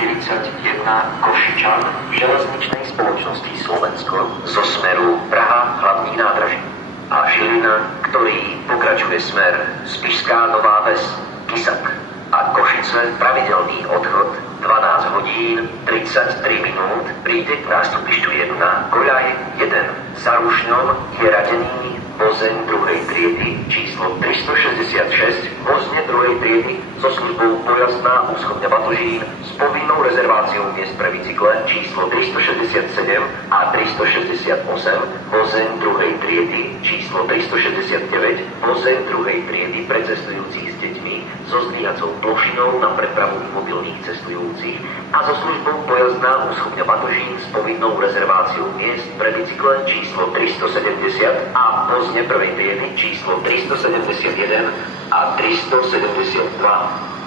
41 Košičan železničnej spoločnosti Slovensko zo smeru Praha hlavní nádraží a Žilina, ktorý pokračuje smer Spišská Nová Ves, Kisak a Košice pravidelný odchod 12 hodín 33 minút príde k nástupišťu 1 koľaj 1. Za Rušňom je radený vozeň druhej triedy číslo 366 vozne druhej triedy so službou pojazdná úschodňa Batožín s povinnou rezerváciou miest pre bicykle číslo 367 a 368 vozeň druhej triedy číslo 369 vozeň druhej triedy pre cestujúcich s deťmi so zdvíhacou plošinou na prepravu mobilných cestujúcich a so službou pojazdná úschodňa Batožín s povinnou rezerváciou miest pre bicykle číslo 370 a vozne prvej triedy číslo 371 a 372.